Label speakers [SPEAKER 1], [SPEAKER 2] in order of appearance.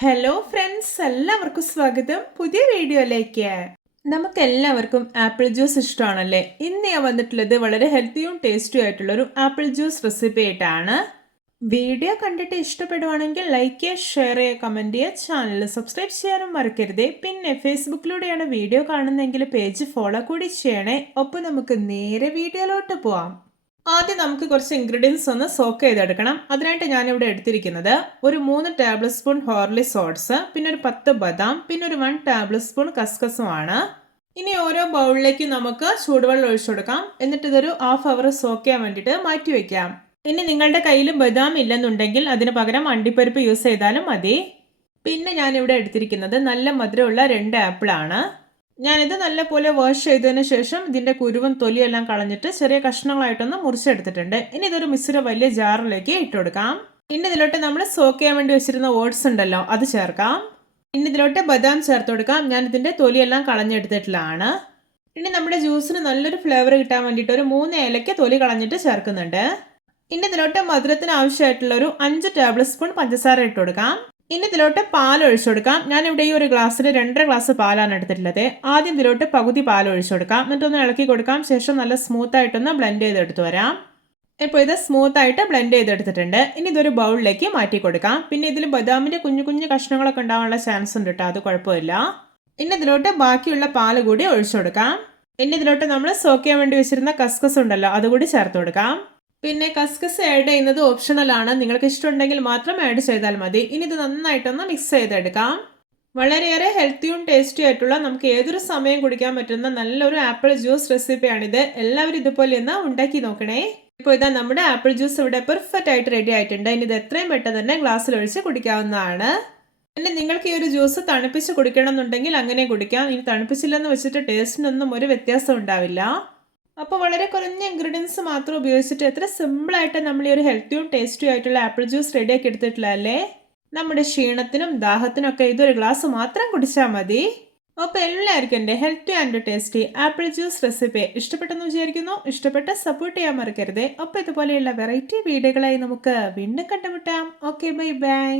[SPEAKER 1] Hello friends എല്ലാവർക്കും സ്വാഗതം. പുതിയ വീഡിയോയിലേക്ക്. നമുക്ക് എല്ലാവർക്കും ആപ്പിൾ ജ്യൂസ് ഇഷ്ടമാണല്ലേ? ഇന്ന് ഞാൻ വന്നിട്ടുള്ളത് വളരെ ഹെൽത്തിയും ടേസ്റ്റിയും ആയിട്ടുള്ള ഒരു ആപ്പിൾ ജ്യൂസ് റെസിപ്പി ആയിട്ടാണ്. വീഡിയോ കണ്ടിട്ട് ഇഷ്ടപ്പെടുവാണെങ്കിൽ ലൈക്ക് ചെയ്യുക ഷെയർ ചെയ്യുക കമന്റ് ചെയ്യുക ചാനൽ സബ്സ്ക്രൈബ് ചെയ്യാനും മറക്കരുതേ. പിന്നെ ഫേസ്ബുക്കിലൂടെയാണ് വീഡിയോ കാണുന്നതെങ്കിൽ പേജ് ഫോളോ കൂടി ചെയ്യണേ. ഒപ്പം നമുക്ക് നേരെ വീഡിയോയിലോട്ട് പോവാം. ആദ്യം നമുക്ക് കുറച്ച് ഇൻഗ്രീഡിയൻസ് ഒന്ന് സോക്ക് ചെയ്തെടുക്കണം. അതിനായിട്ട് ഞാനിവിടെ എടുത്തിരിക്കുന്നത് ഒരു മൂന്ന് ടേബിൾ സ്പൂൺ ഹോർലി ഓട്സ് പിന്നെ ഒരു പത്ത് ബദാം പിന്നെ ഒരു വൺ ടേബിൾ സ്പൂൺ കസ്കസുമാണ് ഇനി ഓരോ ബൗളിലേക്ക് നമുക്ക് ചൂടുവെള്ളം ഒഴിച്ചു കൊടുക്കാം. എന്നിട്ട് ഇതൊരു ഹാഫ് അവർ സോക്ക് ചെയ്യാൻ വേണ്ടിയിട്ട് മാറ്റി വെക്കാം. ഇനി നിങ്ങളുടെ കയ്യിൽ ബദാം ഇല്ലെന്നുണ്ടെങ്കിൽ അതിന് പകരം അണ്ടിപ്പരിപ്പ് യൂസ് ചെയ്താലും മതി. പിന്നെ ഞാനിവിടെ എടുത്തിരിക്കുന്നത് നല്ല മധുരമുള്ള രണ്ട് ആപ്പിളാണ് ഞാനിത് നല്ലപോലെ വാഷ് ചെയ്തതിന് ശേഷം ഇതിന്റെ കുരുവും തൊലിയെല്ലാം കളഞ്ഞിട്ട് ചെറിയ കഷ്ണങ്ങളായിട്ടൊന്ന് മുറിച്ചെടുത്തിട്ടുണ്ട്. ഇനി ഇതൊരു മിശ്ര വലിയ ജാറിലേക്ക് ഇട്ട് കൊടുക്കാം. ഇനി ഇതിലോട്ട് നമ്മൾ സോക്ക് ചെയ്യാൻ വേണ്ടി വെച്ചിരുന്ന ഓട്സ് ഉണ്ടല്ലോ അത് ചേർക്കാം. ഇനി ഇതിലോട്ട് ബദാം ചേർത്ത് കൊടുക്കാം. ഞാൻ ഇതിന്റെ തൊലിയെല്ലാം കളഞ്ഞെടുത്തിട്ടുള്ളതാണ്. ഇനി നമ്മുടെ ജ്യൂസിന് നല്ലൊരു ഫ്ലേവർ കിട്ടാൻ വേണ്ടിയിട്ട് ഒരു മൂന്ന് ഏലയ്ക്ക് തൊലി കളഞ്ഞിട്ട് ചേർക്കുന്നുണ്ട്. ഇനി ഇതിലോട്ട് മധുരത്തിന് ആവശ്യമായിട്ടുള്ള ഒരു അഞ്ച് ടേബിൾ സ്പൂൺ പഞ്ചസാര ഇട്ട് കൊടുക്കാം. ഇനി ഇതിലോട്ട് പാൽ ഒഴിച്ചു കൊടുക്കാം. ഞാൻ ഇവിടെ ഈ ഒരു ഗ്ലാസ്സിൽ രണ്ടര ഗ്ലാസ് പാലാണ് എടുത്തിട്ടുള്ളത്. ആദ്യം ഇതിലോട്ട് പകുതി പാൽ ഒഴിച്ചു കൊടുക്കാം. എന്നിട്ടൊന്ന് ഇളക്കി കൊടുക്കാം. ശേഷം നല്ല സ്മൂത്ത് ആയിട്ടൊന്ന് ബ്ലെൻഡ് ചെയ്തെടുത്ത് വരാം. ഇപ്പോൾ ഇത് സ്മൂത്ത് ആയിട്ട് ബ്ലെൻഡ് ചെയ്തെടുത്തിട്ടുണ്ട്. ഇനി ഇതൊരു ബൗളിലേക്ക് മാറ്റി കൊടുക്കാം. പിന്നെ ഇതിൽ ബദാമിന്റെ കുഞ്ഞു കുഞ്ഞു കഷ്ണങ്ങളൊക്കെ ഉണ്ടാവാനുള്ള ചാൻസ് ഉണ്ട് കേട്ടോ. അത് കുഴപ്പമില്ല. ഇനി ഇതിലോട്ട് ബാക്കിയുള്ള പാൽ കൂടി ഒഴിച്ചു കൊടുക്കാം. ഇനി ഇതിലോട്ട് നമ്മൾ സോക്ക് ചെയ്യാൻ വേണ്ടി വെച്ചിരുന്ന കസ്കസ് ഉണ്ടല്ലോ അതുകൂടി ചേർത്ത് കൊടുക്കാം. പിന്നെ കസ്കസ് ആഡ് ചെയ്യുന്നത് ഓപ്ഷണലാണ് നിങ്ങൾക്ക് ഇഷ്ടമുണ്ടെങ്കിൽ മാത്രം ആഡ് ചെയ്താൽ മതി. ഇനി ഇത് നന്നായിട്ടൊന്ന് മിക്സ് ചെയ്തെടുക്കാം. വളരെയേറെ ഹെൽത്തിയും ടേസ്റ്റി ആയിട്ടുള്ള നമുക്ക് ഏതൊരു സമയം കുടിക്കാൻ പറ്റുന്ന നല്ലൊരു ആപ്പിൾ ജ്യൂസ് റെസിപ്പിയാണിത് എല്ലാവരും ഇതുപോലെ ഒന്ന് ഉണ്ടാക്കി നോക്കണേ. ഇപ്പോൾ ഇതാ നമ്മുടെ ആപ്പിൾ ജ്യൂസ് ഇവിടെ പെർഫെക്റ്റ് ആയിട്ട് റെഡി ആയിട്ടുണ്ട്. ഇനി ഇത് എത്രയും പെട്ടെന്ന് തന്നെ ഗ്ലാസ്സിൽ ഒഴിച്ച് കുടിക്കാവുന്നതാണ്. പിന്നെ നിങ്ങൾക്ക് ഈ ഒരു ജ്യൂസ് തണുപ്പിച്ച് കുടിക്കണം എന്നുണ്ടെങ്കിൽ അങ്ങനെ കുടിക്കാം. ഇനി തണുപ്പിച്ചില്ലെന്ന് വെച്ചിട്ട് ടേസ്റ്റിനൊന്നും ഒരു വ്യത്യാസം ഉണ്ടാവില്ല. അപ്പോൾ വളരെ കുറഞ്ഞ ഇൻഗ്രീഡിയൻസ് മാത്രം ഉപയോഗിച്ചിട്ട് എത്ര സിമ്പിളായിട്ട് നമ്മൾ ഈ ഒരു ഹെൽത്തിയും ടേസ്റ്റിയും ആയിട്ടുള്ള ആപ്പിൾ ജ്യൂസ് റെഡിയാക്കി എടുത്തിട്ടില്ല അല്ലേ? നമ്മുടെ ക്ഷീണത്തിനും ദാഹത്തിനും ഒക്കെ ഇതൊരു ഗ്ലാസ് മാത്രം കുടിച്ചാൽ മതി. അപ്പോൾ എല്ലാവർക്കും എന്റെ healthy and tasty apple juice recipe ഇഷ്ടപ്പെട്ടെന്ന് വിചാരിക്കുന്നു. ഇഷ്ടപ്പെട്ട സപ്പോർട്ട് ചെയ്യാൻ മറക്കരുത്. അപ്പോൾ ഇതുപോലെയുള്ള വെറൈറ്റി വീഡിയോകളായി നമുക്ക് വീണ്ടും കണ്ടുമുട്ടാം. Okay bye bye